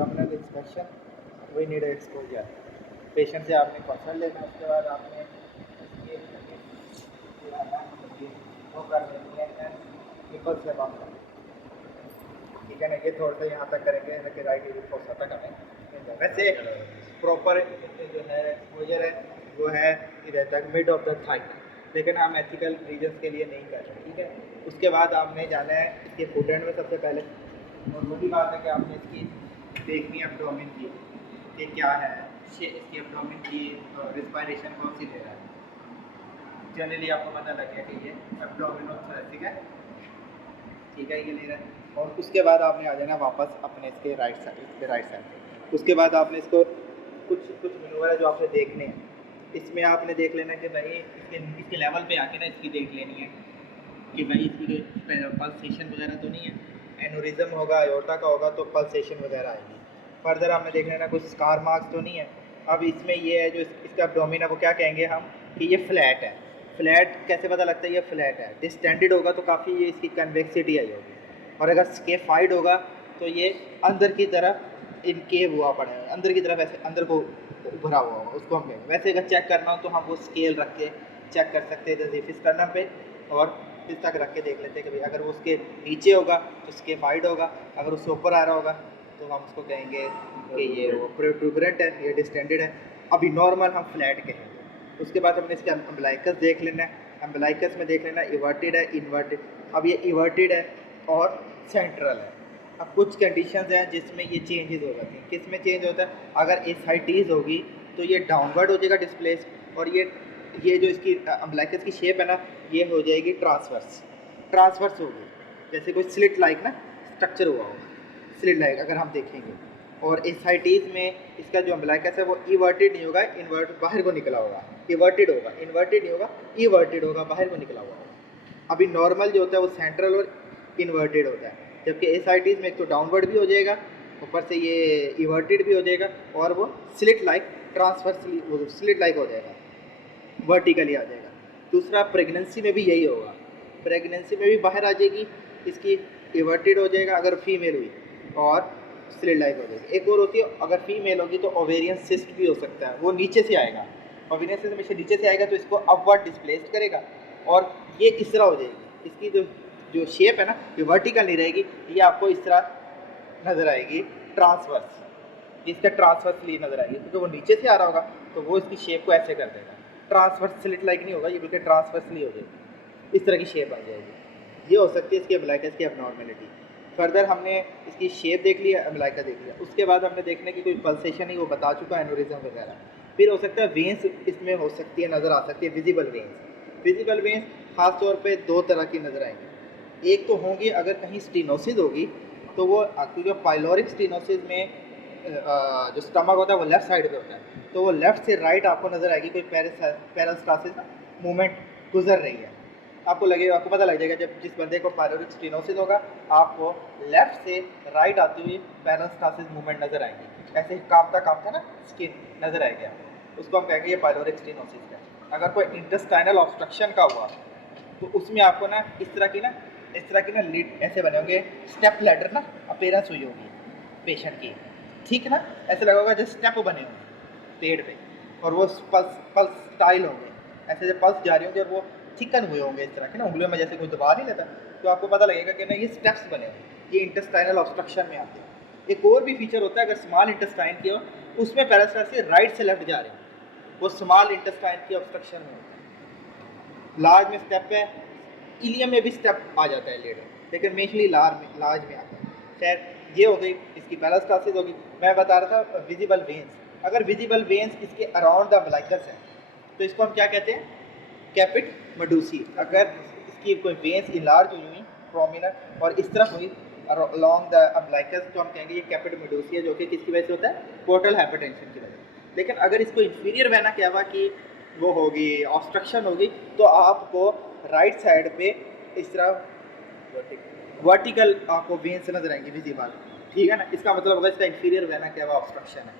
abdominal inspection, we need exposure. Patient से आपने question लेना, उसके बाद आपने वो कर देनी है निपल से बात करनी, ठीक है ना। ये थोड़ा सा यहाँ तक करेंगे ताकि राइट इज फोर्सा तक हमें। वैसे प्रॉपर जो है एक्सपोजर है वो है इधर तक मिड ऑफ द थाई, लेकिन हम एथिकल रीजन्स के लिए नहीं कर रहे, ठीक है। उसके बाद आपने जाना है इसके फुट एंड में सबसे पहले, और वही बात है कि आपने इसकी देखनी है एब्डोमेन की कि क्या है, इसकी एब्डोमेन की रिस्पायरेशन कौन सी ले रहा है। जनरली आपको पता लग गया कि ये एब्डोमिनोथोरेसिक है, ठीक है, ये ले रहा है। और उसके बाद आपने आ जाना वापस अपने इसके राइट साइड। उसके बाद आपने इसको कुछ मनोवर है जो आपने देखने हैं, इसमें आपने देख लेना कि भाई इसके लेवल पे आके ना इसकी देख लेनी है कि भाई इसकी पल्सेशन वगैरह तो नहीं है। एनोरिज्म होगा, आयोर्टा का होगा तो पल्सेशन वगैरह आएगी। फर्दर आपने देख लेना कुछ स्कार मार्क्स तो नहीं है। अब इसमें ये है जो इसका एब्डोमेन है वो क्या कहेंगे हम कि ये फ्लैट है। फ्लैट कैसे पता लगता है ये फ्लैट है? डिस्टेंडेड होगा तो काफ़ी ये इसकी कन्वेक्सिटी आई होगी, और अगर स्केफाइड होगा तो ये अंदर की तरफ इनकेव हुआ पड़ा है, अंदर की तरफ ऐसे अंदर को भरा हुआ होगा, उसको हम कहेंगे। वैसे अगर चेक करना हो तो हम वो स्केल रख के चेक कर सकते हैं जैसे फिस्टर्नम पे, और इस तक रख के देख लेते हैं कि भाई अगर वो उसके नीचे होगा तो स्केफाइड होगा, अगर उससे ऊपर आ रहा होगा तो हम उसको कहेंगे कि ये वो प्रोट्यूबरेंट है, ये डिस्टेंडेड है। अभी नॉर्मल हम फ्लैट कहेंगे। उसके बाद हमने इसका अम्बलाइकस देख लेना है। अम्बलाइकस में देख लेना इवर्टेड है, इन्वर्टेड। अब ये इवर्टेड है और सेंट्रल है। अब कुछ कंडीशंस हैं जिसमें ये चेंजेस हो जाती हैं। किस में चेंज होता है? अगर एसाइटीज़ होगी तो ये डाउनवर्ड हो जाएगा डिस्प्लेस, और ये जो इसकी अम्बलाइकस की शेप है ना, ये हो जाएगी ट्रांसवर्स होगी, जैसे कोई स्लिट लाइक ना स्ट्रक्चर हुआ होगा, स्लिट लाइक अगर हम देखेंगे। और एसाइटीज़ में इसका जो अम्बलाइकस है वो इवर्टेड नहीं होगा, इन्वर्ट बाहर को निकला होगा। इवर्टेड होगा, इन्वर्टेड नहीं होगा, इवर्टेड होगा, बाहर को निकला हुआ होगा। अभी नॉर्मल जो होता है वो सेंट्रल और इन्वर्टेड होता है, जबकि एसाइटीज़ में एक तो डाउनवर्ड भी हो जाएगा, ऊपर से ये इवर्टेड भी हो जाएगा, और वो स्लिट लाइक ट्रांसवर्सली वो स्लिट लाइक हो जाएगा, वर्टिकली आ जाएगा। दूसरा प्रेगनेंसी में भी यही होगा, प्रेगनेंसी में भी बाहर आ जाएगी, इसकी इवर्टेड हो जाएगा अगर फीमेल हुई, और स्लिट लाइक हो जाएगी। एक और होती है, अगर फीमेल होगी तो ओवेरियन सिस्ट भी हो सकता है, वो नीचे से आएगा, ओवेरियन सिस्ट हमेशा नीचे से आएगा तो इसको अपवर्ड डिस्प्लेस्ड करेगा, और ये इस तरह हो जाएगी। इसकी जो शेप है ना ये वर्टिकल नहीं रहेगी, ये आपको इस तरह नज़र आएगी ट्रांसवर्स, इसका ट्रांसवर्सली नज़र आएगी, क्योंकि वो नीचे से आ रहा होगा तो वो इसकी शेप को ऐसे कर देगा। ट्रांसवर्स स्लिट लाइक नहीं होगा, ये बिल्कुल ट्रांसवर्सली हो जाएगी, इस तरह की शेप आ जाएगी। ये हो सकती है इसकी अम्बलाइकस की एबनॉर्मेलिटी। फर्दर हमने इसकी शेप देख लिया, अम्बलाइका देख लिया, उसके बाद हमने देखने की कोई पल्सेशन ही वो बता चुका है, एनोरिज्म वगैरह। फिर हो सकता है वेंस इसमें हो सकती है, नज़र आ सकती है विजिबल वेंस। विजिबल वेंस खास तौर पे दो तरह की नज़र आएंगी। एक तो होंगी अगर कहीं स्टीनोसिस होगी तो वो, क्योंकि पाइलोरिक स्टीनोसिस में जो स्टमक होता है वो लेफ़्ट साइड पे होता है, तो वो लेफ़्ट से राइट आपको नज़र आएगी कोई पेरिस्टासिस मूवमेंट गुजर रही है। आपको लगेगा, आपको पता लग जाएगा जब जिस बंदे को पाइलोरिक स्टीनोसिस होगा, आपको लेफ़्ट से राइट आती हुई पेरिस्टासिस मूवमेंट नज़र आएगी। ऐसे कामता ना स्किन नज़र आएगी, उसको हम कहेंगे ये पाइलोरिक स्टीनोसिस है। अगर कोई इंटेस्टाइनल ऑब्स्ट्रक्शन का हुआ तो उसमें आपको ना इस तरह की ना लीड ऐसे बने होंगे, स्टेप लैडर ना अपीयरेंस हुई होगी पेशेंट की, ठीक है ना, ऐसे लगा होगा जैसे स्टेप बने होंगे पेड़ पे, और वो पल्स स्टाइल होंगे, ऐसे जब पल्स जा रही होंगे और वो थिकन हुए होंगे इस तरह के ना, उंगलियों में जैसे कोई दबा नहीं लेता, तो आपको पता लगेगा कि ना ये स्टेप्स बने होंगे, ये इंटेस्टाइनल ऑब्स्ट्रक्शन में आते हैं। एक और भी फीचर होता है, अगर स्मॉल इंटेस्टाइन की हो उसमें पेरिस्टासिस राइट से लेफ्ट जा रहे हैं, वो स्मॉल इंटेस्टाइन की ऑब्स्ट्रक्शन में। लार्ज में स्टेप है, इलियम में भी स्टेप आ जाता है लेटर, लेकिन मेनली लार्ज में आता है। खैर ये हो गई इसकी पेरिस्टासिस होगी। मैं बता रहा था विजिबल वेंस, अगर विजिबल वेंस इसके अराउंड द अम्बलाइकस है तो इसको हम क्या कहते हैं? कैपिट मेडुसी। अगर इसकी कोई वेंस इलार्ज हुई हुई प्रोमिनेंट और इस तरफ हुई अलॉन्ग द अम्बलाइकस तो हम कहेंगे ये कैपिट मेडुसी है, जो कि किसकी वजह से होता है? पोर्टल हाइपरटेंशन की वजह से। लेकिन अगर इसको इंफीरियर वेना क्या हुआ कि वो होगी ऑब्स्ट्रक्शन होगी, तो आपको राइट साइड पे इस तरह वर्टिकल आपको वेंस नजर आएंगी विजिबल, ठीक है ना। इसका मतलब होगा इसका इंफीरियर वेना क्या हुआ ऑब्स्ट्रक्शन है,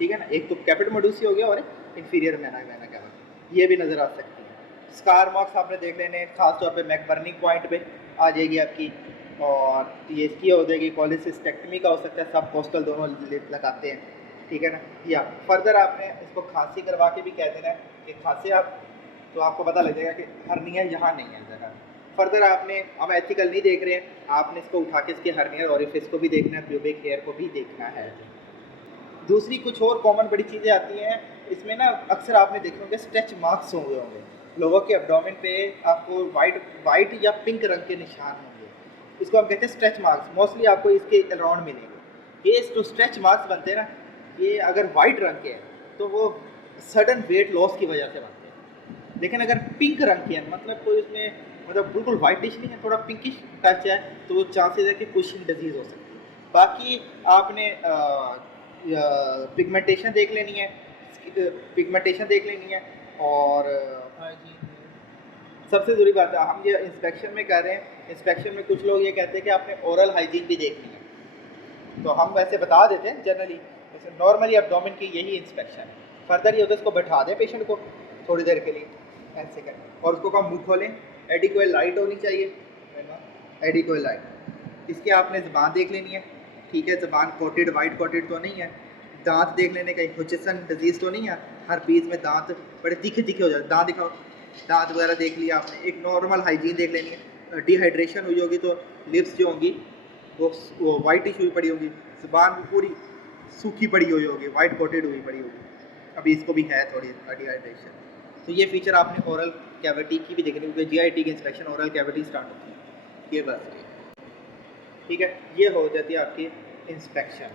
ठीक है ना। एक तो कैपिट मेडुसी हो गया और इंफीरियर वेना क्या हुआ, ये भी नज़र आ सकती है। स्कार मार्क्स आपने देख लेने, खास तौर पे मैकबर्निंग पॉइंट पे आ जाएगी आपकी, और ये इसकी हो जाएगी कॉलिसिस्टेक्टमी का हो सकता है, सब कोस्टल दोनों लगाते हैं, ठीक है ना। या फर्दर आपने इसको खांसी करवा के भी कह देना है कि खांसी आप, तो आपको पता लग जाएगा कि हर्निया यहाँ नहीं है जगह। फर्दर आपने, हम एथिकल नहीं देख रहे हैं, आपने इसको उठा के इसके हर्निया ओरिफिस को भी देखना है, प्यूबिक हेयर को भी देखना है। दूसरी कुछ और कॉमन बड़ी चीज़ें आती हैं इसमें ना, अक्सर आपने देखे होंगे स्ट्रेच मार्क्स हुए होंगे लोगों के एब्डोमेन पे, आपको वाइट या पिंक रंग के निशान होंगे, इसको हम कहते हैं स्ट्रेच मार्क्स। मोस्टली आपको इसके अराउंड मिलेंगे। ये जो स्ट्रेच मार्क्स बनते हैं ना, ये अगर वाइट रंग के हैं तो वो सडन वेट लॉस की वजह से बनते हैं, लेकिन अगर पिंक रंग के हैं, मतलब कोई उसमें मतलब बिल्कुल वाइटिश नहीं है, थोड़ा पिंकिश टच है, तो वो चांसेस है कि कुशिंग डिजीज़ हो सकती है। बाकी आपने पिगमेंटेशन देख लेनी है, पिगमेंटेशन देख लेनी है। और सबसे ज़रूरी बात है, हम ये इंस्पेक्शन में कर रहे हैं, इंस्पेक्शन में कुछ लोग ये कहते हैं कि आपने ओरल हाइजीन भी देखनी है, तो हम वैसे बता देते हैं जनरली, जैसे नॉर्मली एब्डोमेन की यही इंस्पेक्शन है। फर्दर ये होता है, इसको बैठा दें पेशेंट को थोड़ी देर के लिए ऐसे करें, और उसको कम मुँह खोलें, एडिक्वेट लाइट होनी चाहिए, एडिक्वेट लाइट। इसके आपने ज़बान देख लेनी है, ठीक है, ज़बान कोटेड, वाइट कोटेड तो नहीं है। दांत देख लेने का, हुचिसन डिजीज़ तो नहीं है, हर पीस में दांत बड़े तीखे तीखे हो जाते, दांत दिखाओ, दांत वगैरह देख लिया आपने। एक नॉर्मल हाइजीन देख लेनी है। डिहाइड्रेशन हुई होगी तो लिप्स जो होंगी वो वाइटिश हुई पड़ी होगी, ज़बान पूरी सूखी पड़ी हुई होगी, वाइट कोटेड हुई पड़ी होगी, अभी इसको भी है थोड़ी डिहाइड्रेशन। तो ये फीचर आपने ओरल कैविटी की भी देखनी है, क्योंकि जीआईटी की इंस्पेक्शन ओरल कैविटी स्टार्ट होती है। ये बस ठीक है, ये हो जाती है आपकी इंस्पेक्शन।